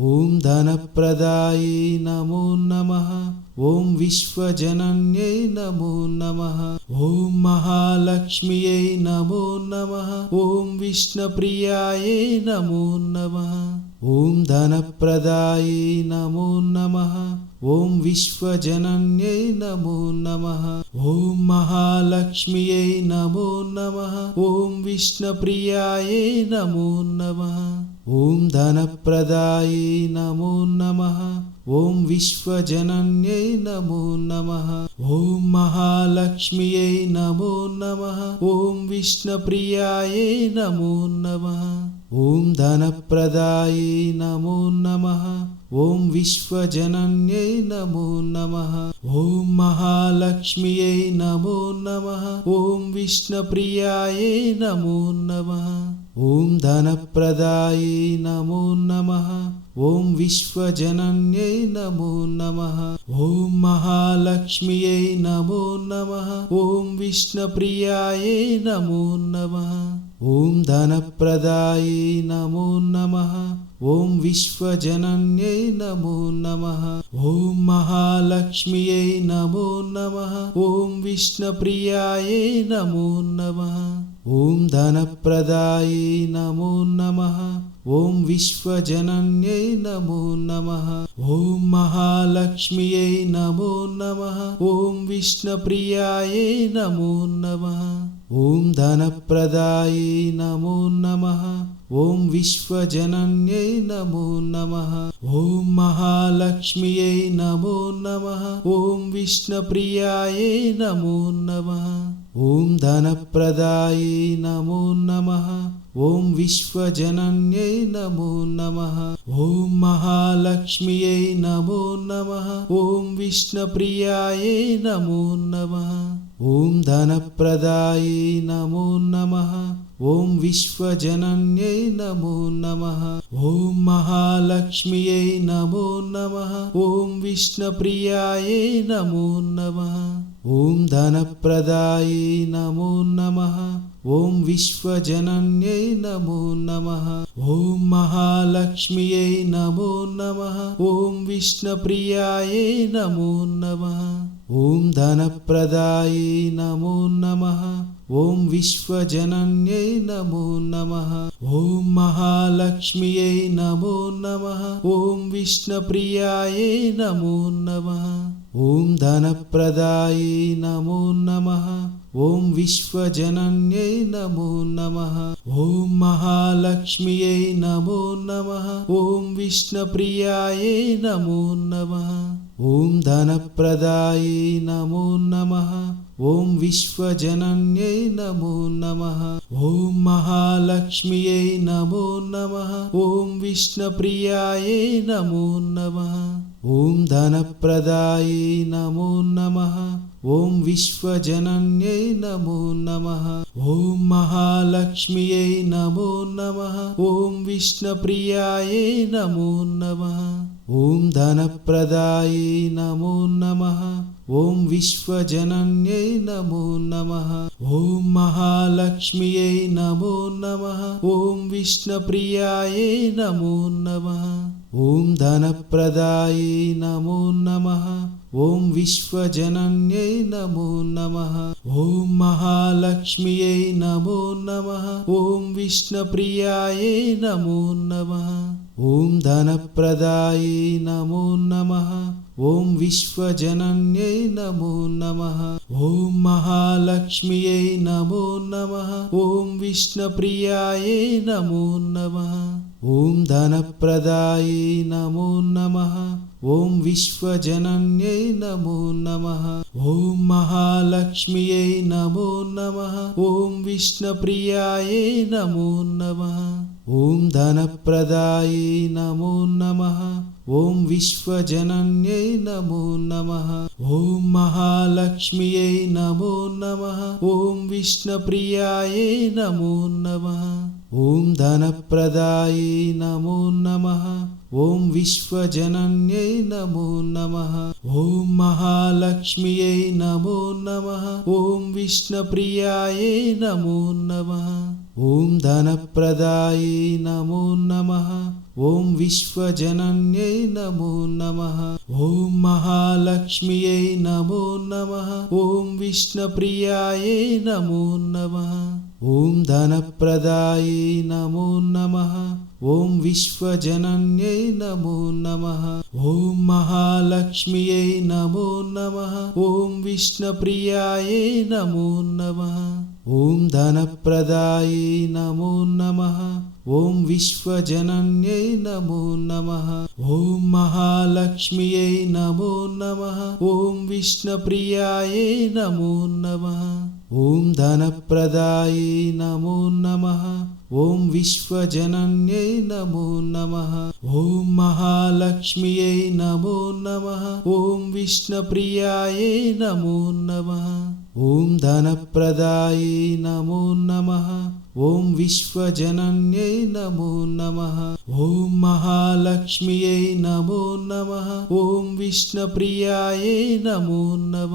ఓం ధనప్రదాయే నమో నమ. ఓం విశ్వజనన్యై నమో నమ. ఓం మహాలక్ష్మియై నమో నమ. ఓం విష్ణుప్రియాయై నమో నమ. ఓం ధనప్రదాయే నమో నమ. ఓం విశ్వజనన్యై నమో నమ. ఓం మహాలక్ష్మియై నమో నమ. ఓం విష్ణుప్రియాయై నమో నమ. ఓం ధనప్రదాయే నమో నమ. ఓం విశ్వజనన్యై నమో నమ. ఓం మహాలక్ష్మియై నమో నమ. ఓం విష్ణుప్రియాయై నమో నమ. ఓం ధనప్రదాయే నమో నమ. ఓం విశ్వజనన్యై నమో నమ. ఓం మహాలక్ష్మియై నమో నమ. ఓం విష్ణుప్రియాయై నమో నమ. ఓం ధనప్రదాయే నమో నమ. ఓం విశ్వజనన్యై నమో నమ. ఓం మహాలక్ష్మియై నమో నమ. ఓం విష్ణుప్రియాయై నమో నమ. ఓం ధనప్రదాయే నమో నమ. ఓం విశ్వజనన్యై నమో నమ. ఓం మహాలక్ష్మియై నమో నమ. ఓం విష్ణుప్రియాయై నమో నమ. ఓం ధనప్రదాయే నమో నమ. ఓం విశ్వజనన్యై నమో నమ. ఓం మహాలక్ష్మియై నమో నమ. ఓం విష్ణుప్రియాయై నమో నమ. ఓం ధనప్రదాయే నమో నమ. ఓం విశ్వజనన్యై నమో నమ. ఓం మహాలక్ష్మియై నమో నమ. ఓం విష్ణుప్రియాయై నమో నమ. ఓం ధనప్రదాయే నమో నమ. ఓం విశ్వజనన్యై నమో నమ. ఓం మహాలక్ష్మియై నమో నమ. ఓం విష్ణుప్రియాయై నమో నమ. ఓం ధనప్రదాయే నమో నమ. ఓం విశ్వజనన్యై నమో నమ. ఓం మహాలక్ష్మియై నమో నమ. ఓం విష్ణుప్రియాయై నమో నమ. ఓం ధనప్రదాయే నమో నమ. ఓం విశ్వజనన్యై నమో నమ. ఓం మహాలక్ష్మియై నమో నమ. ఓం విష్ణుప్రియాయై నమో నమ. ఓం ధనప్రదాయే నమో నమ. ఓం విశ్వజనన్యై నమో నమ. ఓం మహాలక్ష్మియై నమో నమ. ఓం విష్ణుప్రియాయై నమో నమ. ఓం ధనప్రదాయై నమో నమ. ఓం విశ్వజనన్యై నమో నమ. ఓం మహాలక్ష్మియై నమో నమ. ఓం విష్ణుప్రియాయై నమో నమ. ఓం ధనప్రదాయై నమో నమ. ఓం విశ్వజనన్యై నమో నమ. ఓం మహాలక్ష్మియై నమో నమ. ఓం విష్ణుప్రియాయై నమో నమ. ఓం ధనప్రదాయై నమో నమ. ఓం విశ్వజనన్యై నమో నమ. ఓం మహాలక్ష్మియై నమో నమ. ఓం విష్ణుప్రియాయై నమో నమ. ఓం ధనప్రదాయై నమో నమ. ఓం విశ్వజనన్యై నమో నమ. ఓం మహాలక్ష్మియై నమో నమ. ఓం విష్ణుప్రియాయై నమో నమ. ఓం ధనప్రదాయై నమో నమ. ఓం విశ్వజనన్యై నమో నమ. ఓం మహాలక్ష్మియై నమో నమ. ఓం విష్ణుప్రియాయై నమో నమ. ఓం ధనప్రదాయై నమో నమ. ఓం విశ్వజనన్యై నమో నమ. ఓం మహాలక్ష్మియై నమో నమ. ఓం విష్ణుప్రియాయై నమో నమ. ఓం ధనప్రదాయై నమో నమ. ఓం విశ్వజనన్యై నమో నమ. ఓం మహాలక్ష్మియై నమో నమ. ఓం విష్ణుప్రియాయై నమో నమ. ఓం ధనప్రదాయై నమో నమ. ఓం విశ్వజనన్యై నమో నమ. ఓం మహాలక్ష్మియై నమో నమ. ఓం విష్ణుప్రియాయై నమో నమ. ఓం ధనప్రదాయై నమో నమ. ఓం విశ్వజనన్యై నమో నమ. ఓం మహాలక్ష్మియై నమో నమ. ఓం విష్ణుప్రియాయై నమో నమ. ఓం ధనప్రదాయై నమో నమ. ఓం విశ్వజనన్యై నమో నమ. ఓం మహాలక్ష్మియై నమో నమ. ఓం విష్ణుప్రియాయై నమో నమ. ఓం ధనప్రదాయై నమో నమ. ఓం విశ్వజనన్యై నమో నమ. ఓం మహాలక్ష్మియై నమో నమ. ఓం విష్ణుప్రియాయై నమో నమ. ఓం ధనప్రదాయై నమో నమ. ఓం విశ్వజనన్యై నమో నమ. ఓం మహాలక్ష్మియై నమో నమ. ఓం విష్ణుప్రియాయై నమో నమ. ఓం ధనప్రదాయై నమో నమ. ఓం విశ్వజనన్యై నమో నమ. ఓం మహాలక్ష్మియై నమో నమ. ఓం విష్ణుప్రియాయై నమో నమ. ఓం ధనప్రదాయై నమో నమ. ఓం విశ్వజనన్యై నమో నమ. ఓం మహాలక్ష్మియై నమో నమ. ఓం విష్ణుప్రియాయై నమో నమ.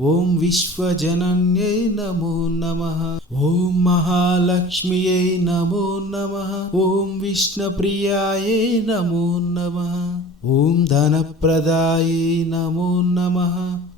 ॐ विश्वजनन्यै नमो नमः। ॐ महालक्ष्म्यै नमो नमः। ॐ विष्णुप्रियायै नमो नमः। ॐ धनप्रदायै नमो नमः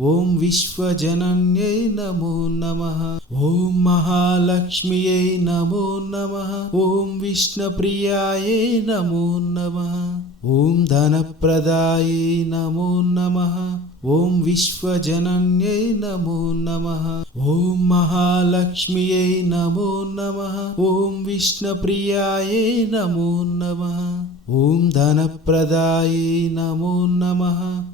ॐ विश्वजनन्यै नमो नमः। ॐ महालक्ष्म्यै नमो नमः। ॐ विष्णुप्रियायै नमो नमः। ॐ धनप्रदायै नमो नमः। ॐ विश्वजनन्यै नमो नमः। ॐ महालक्ष्म्यै नमो नमः। ॐ विष्णुप्रियायै नमो नमः। ॐ धनप्रदायै नमो नमः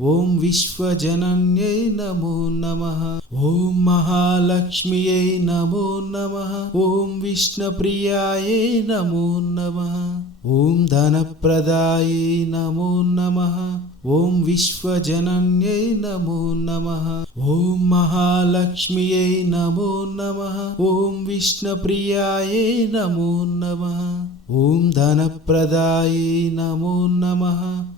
ॐ विश्वजनन्यै नमो नमः। ॐ महालक्ष्म्यै नमो नमः। ॐ विष्णुप्रियायै नमो नमः। ॐ धनप्रदायै नमो नमः। ॐ विश्वजनन्यै नमो नमः। ॐ महालक्ष्म्यै नमो नमः। ॐ विष्णुप्रियायै नमो नमः। ॐ धनप्रदायै नमो नमः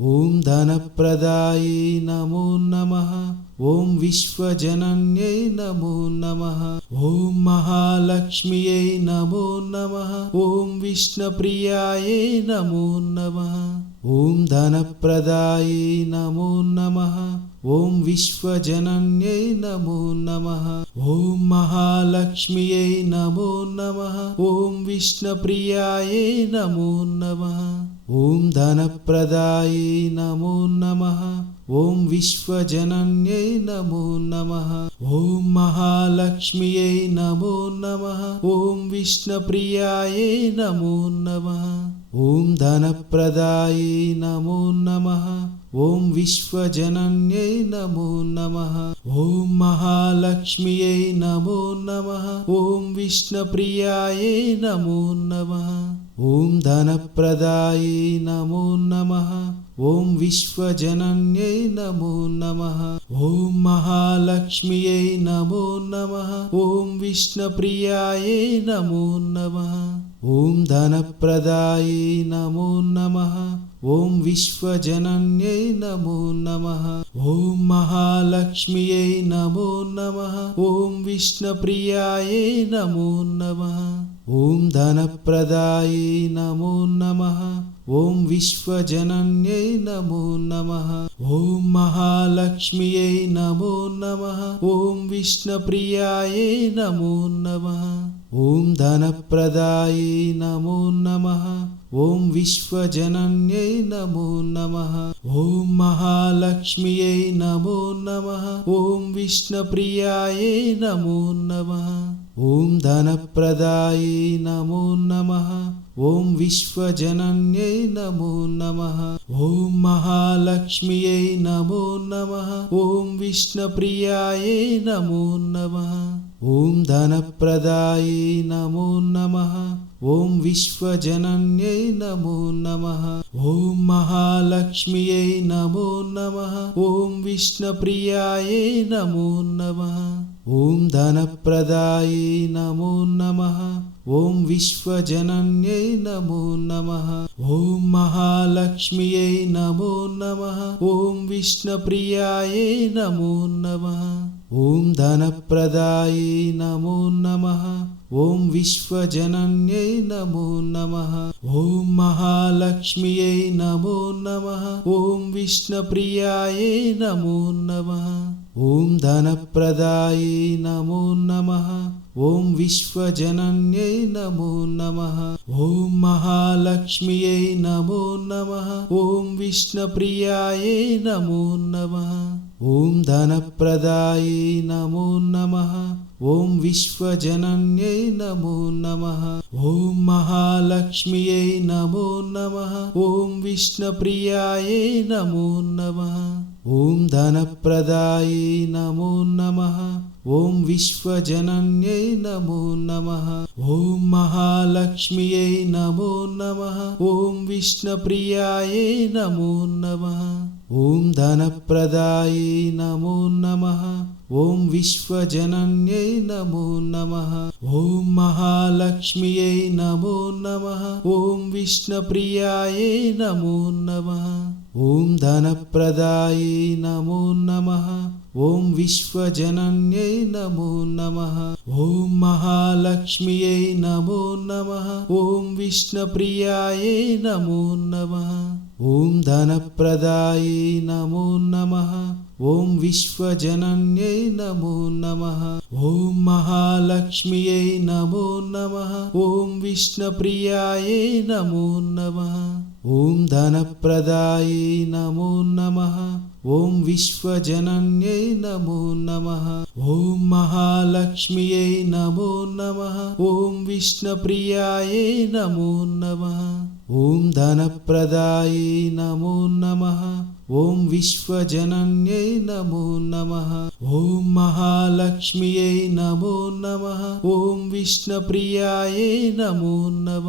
ఓం ధనప్రదాయై నమో నమ. ఓం విశ్వజనన్యై నమో నమ. ఓం మహాలక్ష్మియై నమో నమ. ఓం విష్ణుప్రియాయై నమో నమ. ఓం ధనప్రదాయై నమో నమ. ఓం విశ్వజనన్యై నమో నమ. ఓం మహాలక్ష్మియై నమో నమ. ఓం విష్ణుప్రియాయై నమో నమ. ఓం ధనప్రదాయై నమో నమ. ఓం విశ్వజనన్యై నమో నమ. ఓం మహాలక్ష్మియై నమో నమ. ఓం విష్ణుప్రియాయై నమో నమ. ఓం ధనప్రదాయై నమో నమ. ఓం విశ్వజనన్యై నమో నమ. ఓం మహాలక్ష్మియై నమో నమ. ఓం విష్ణుప్రియాయై నమో నమ. ఓం ధనప్రదాయై నమో నమ. ఓం విశ్వజనన్యై నమో నమ. ఓం మహాలక్ష్మియై నమో నమ. ఓం విష్ణుప్రియాయై నమో నమ. ఓం ధనప్రదాయై నమో నమ. ఓం విశ్వజనన్యై నమో నమ. ఓం మహాలక్ష్మియై నమో నమ. ఓం విష్ణుప్రియాయై నమో నమ. ఓం ధనప్రదాయై నమో నమ. ఓం విశ్వజనన్యై నమో నమ. ఓం మహాలక్ష్మియై నమో నమ. ఓం విష్ణుప్రియాయై నమో నమ. ఓం ధనప్రదాయై నమో నమ. ఓం విశ్వజనన్యై నమో నమ. ఓం మహాలక్ష్మియై నమో నమ. ఓం విష్ణుప్రియాయై నమో నమ. ఓం ధనప్రదాయై నమో నమ. ఓం విశ్వజనన్యై నమో నమ. ఓం మహాలక్ష్మియై నమో నమ. ఓం విష్ణుప్రియాయై నమో నమ. ఓం ధనప్రదాయై నమో నమ. ఓం విశ్వజనన్యై నమో నమ. ఓం మహాలక్ష్మియై నమో నమ. ఓం విష్ణుప్రియాయై నమో నమ. ఓం ధనప్రదాయై నమో నమ. ఓం విశ్వజనన్యై నమో నమ. ఓం మహాలక్ష్మియై నమో నమ. ఓం విష్ణుప్రియాయై నమో నమ. ఓం ధనప్రదాయై నమో నమ. ఓం విశ్వజనన్యై నమో నమ. ఓం మహాలక్ష్మియై నమో నమ. ఓం విష్ణుప్రియాయై నమో నమ. ఓం ధనప్రదాయే నమో నమ. ఓం విశ్వజనన్యై నమో నమ. ఓం మహాలక్ష్మియై నమో నమ. ఓం విష్ణుప్రియాయై నమో నమ. ఓం ధనప్రదాయే నమో నమ. ఓం విశ్వజనన్యై నమో నమ. ఓం మహాలక్ష్మియై నమో నమ. ఓం విష్ణుప్రియాయై నమో నమ. ఓం ధనప్రదాయే నమో నమ. ఓం విశ్వజనన్యై నమో నమ. ఓం మహాలక్ష్మియై నమో నమ. ఓం విష్ణుప్రియాయై నమో నమ. ఓం ధనప్రదాయే నమో నమ. ఓం విశ్వజనన్యై నమో నమ. ఓం మహాలక్ష్మియై నమో నమ. ఓం విష్ణుప్రియాయై నమో నమ. ఓం ధనప్రదాయై నమో నమ. ఓం విశ్వజనన్యై నమో నమ. ఓం మహాలక్ష్మియై నమో నమ. ఓం విష్ణుప్రియాయై నమో నమ. ఓం ధనప్రదాయై నమో నమ. ఓం విశ్వజనన్యై నమో నమ. ఓం మహాలక్ష్మియై నమో నమ. ఓం విష్ణుప్రియాయై నమో నమ. ఓం ధనప్రదాయై నమో నమ. ఓం విశ్వజనన్యై నమో నమ. ఓం మహాలక్ష్మియై నమో నమ. ఓం విష్ణుప్రియాయై నమో నమ. ఓం ధనప్రదాయై నమో నమ. ఓం విశ్వజనన్యై నమో నమ. ఓం మహాలక్ష్మియై నమో నమ. ఓం విష్ణుప్రియాయై నమో నమ.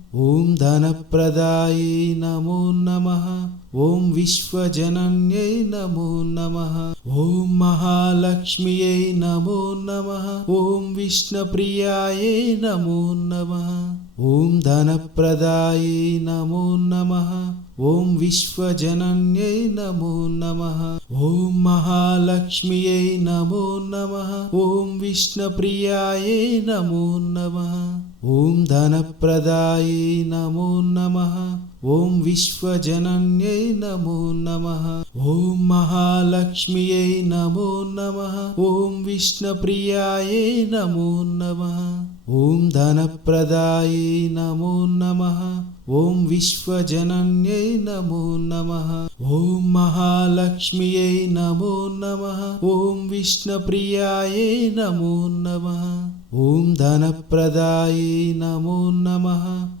ఓం ధనప్రదాయై నమో నమ. ఓం విశ్వజనన్యై నమో నమ. ఓం మహాలక్ష్మియై నమో నమ. ఓం విష్ణుప్రియాయై నమో నమ. ఓం ధనప్రదాయై నమో నమ. ఓం విశ్వజనన్యై నమో నమ. ఓం మహాలక్ష్మియై నమో నమ. ఓం విష్ణుప్రియాయై నమో నమ. ॐ धनप्रदायै नमो नमः ॐ विश्वजनन्यै नमो नमः। ॐ महालक्ष्म्यै नमो नमः। ॐ विष्णुप्रियायै नमो नमः। ॐ धनप्रदायै नमो नमः। ॐ विश्वजनन्यै नमो नमः। ॐ महालक्ष्म्यै नमो नमः। ॐ विष्णुप्रियायै नमो नमः। ॐ धनप्रदायै नमो नमः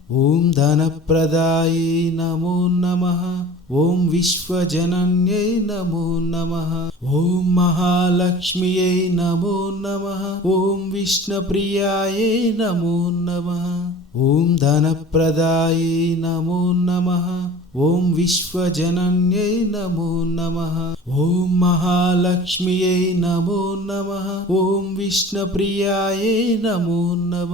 ఓం ధనప్రదాయే నమో నమ. ఓం విశ్వజనన్యై నమో నమ. ఓం మహాలక్ష్మియై నమో నమ. ఓం విష్ణుప్రియాయై నమో నమ. ఓం ధనప్రదాయే నమో నమ. ఓం విశ్వజనన్యై నమో నమ. ఓం మహాలక్ష్మియై నమో నమ. ఓం విష్ణుప్రియాయై నమో నమ.